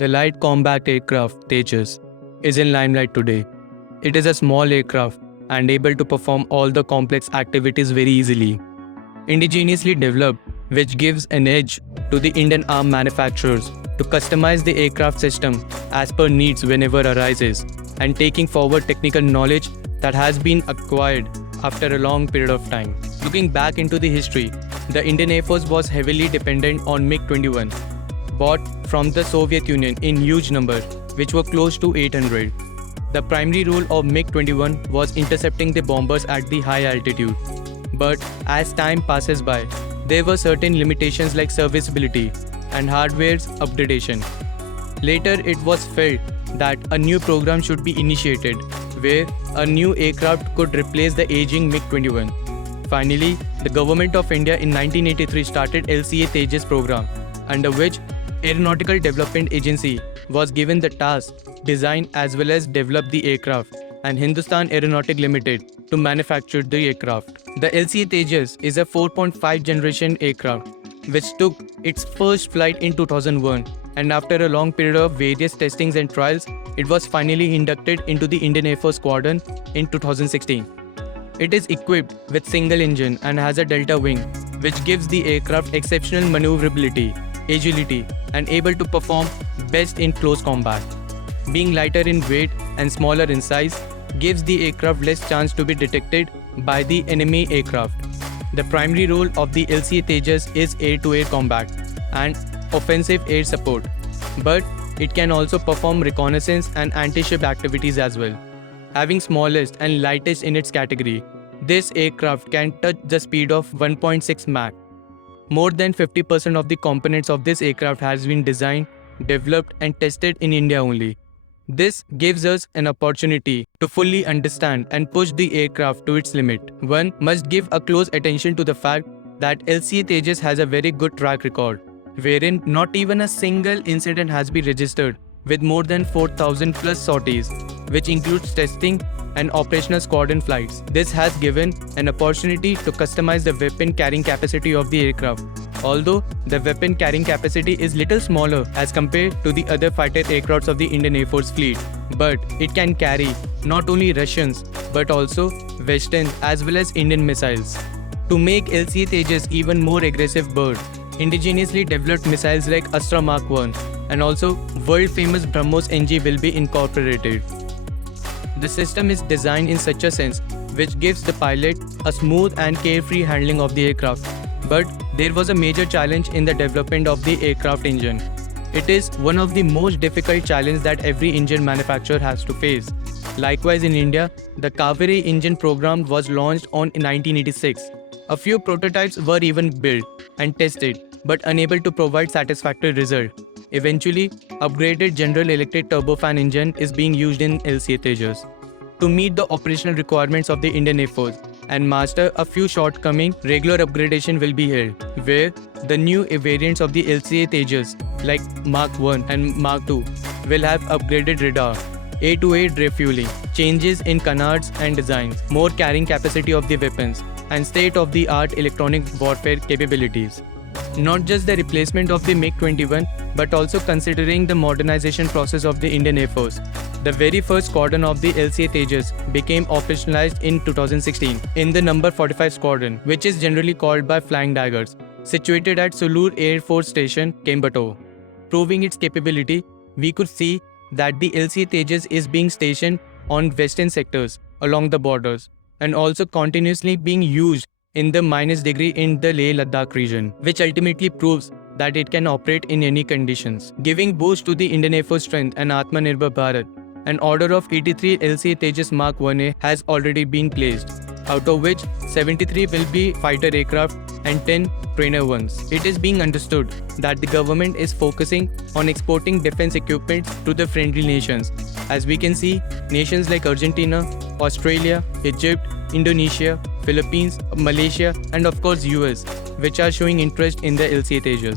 The Light Combat Aircraft Tejas is in limelight today. It is a small aircraft and able to perform all the complex activities very easily. Indigenously developed, which gives an edge to the Indian arm manufacturers to customize the aircraft system as per needs whenever arises, and taking forward technical knowledge that has been acquired after a long period of time. Looking back into the history, the Indian Air Force was heavily dependent on MiG-21, bought from the Soviet Union in huge numbers, which were close to 800. The primary role of MiG-21 was intercepting the bombers at the high altitude. But as time passes by, there were certain limitations like serviceability and hardware's upgradation. Later, it was felt that a new program should be initiated, where a new aircraft could replace the aging MiG-21. Finally, the Government of India in 1983 started LCA Tejas program, under which Aeronautical Development Agency was given the task, design as well as develop the aircraft, and Hindustan Aeronautic Limited to manufacture the aircraft. The LCA Tejas is a 4.5 generation aircraft, which took its first flight in 2001, and after a long period of various testings and trials, it was finally inducted into the Indian Air Force squadron in 2016. It is equipped with single engine and has a delta wing, which gives the aircraft exceptional maneuverability, agility, and able to perform best in close combat. Being lighter in weight and smaller in size gives the aircraft less chance to be detected by the enemy aircraft. The primary role of the LCA Tejas is air-to-air combat and offensive air support, but it can also perform reconnaissance and anti-ship activities as well. Having smallest and lightest in its category, this aircraft can touch the speed of 1.6 Mach. More than 50% of the components of this aircraft has been designed, developed and tested in India only. This gives us an opportunity to fully understand and push the aircraft to its limit. One must give a close attention to the fact that LCA Tejas has a very good track record, wherein not even a single incident has been registered, with more than 4,000 plus sorties, which includes testing and operational squadron flights. This has given an opportunity to customize the weapon carrying capacity of the aircraft. Although the weapon carrying capacity is little smaller as compared to the other fighter aircrafts of the Indian Air Force fleet, but it can carry not only Russians but also Western as well as Indian missiles. To make LCA Tejas even more aggressive bird, indigenously developed missiles like Astra Mk1 and also world-famous BrahMos NG will be incorporated. The system is designed in such a sense which gives the pilot a smooth and carefree handling of the aircraft. But there was a major challenge in the development of the aircraft engine. It is one of the most difficult challenges that every engine manufacturer has to face. Likewise in India, the Kaveri engine program was launched on 1986. A few prototypes were even built and tested, but unable to provide satisfactory result. Eventually, upgraded General Electric turbofan engine is being used in LCA Tejas. To meet the operational requirements of the Indian Air Force and master a few shortcomings, regular upgradation will be held, where the new variants of the LCA Tejas like Mk1 and Mk2 will have upgraded radar, air-to-air refueling, changes in canards and designs, more carrying capacity of the weapons, and state-of-the-art electronic warfare capabilities. Not just the replacement of the MiG-21, but also considering the modernization process of the Indian Air Force. The very first squadron of the LCA Tejas became operationalized in 2016 in the number 45 squadron, which is generally called by Flying Daggers, situated at Sulur Air Force Station, Coimbatore. Proving its capability, we could see that the LCA Tejas is being stationed on western sectors along the borders and also continuously being used in the -degree in the Leh-Ladakh region, which ultimately proves that it can operate in any conditions. Giving boost to the Indian Air Force strength and Atmanirbhar Bharat, an order of 83 LCA Tejas Mk1A has already been placed, out of which 73 will be fighter aircraft and 10 trainer ones. It is being understood that the government is focusing on exporting defense equipment to the friendly nations. As we can see, nations like Argentina, Australia, Egypt, Indonesia, Philippines, Malaysia and of course US, which are showing interest in the LCA Tejas.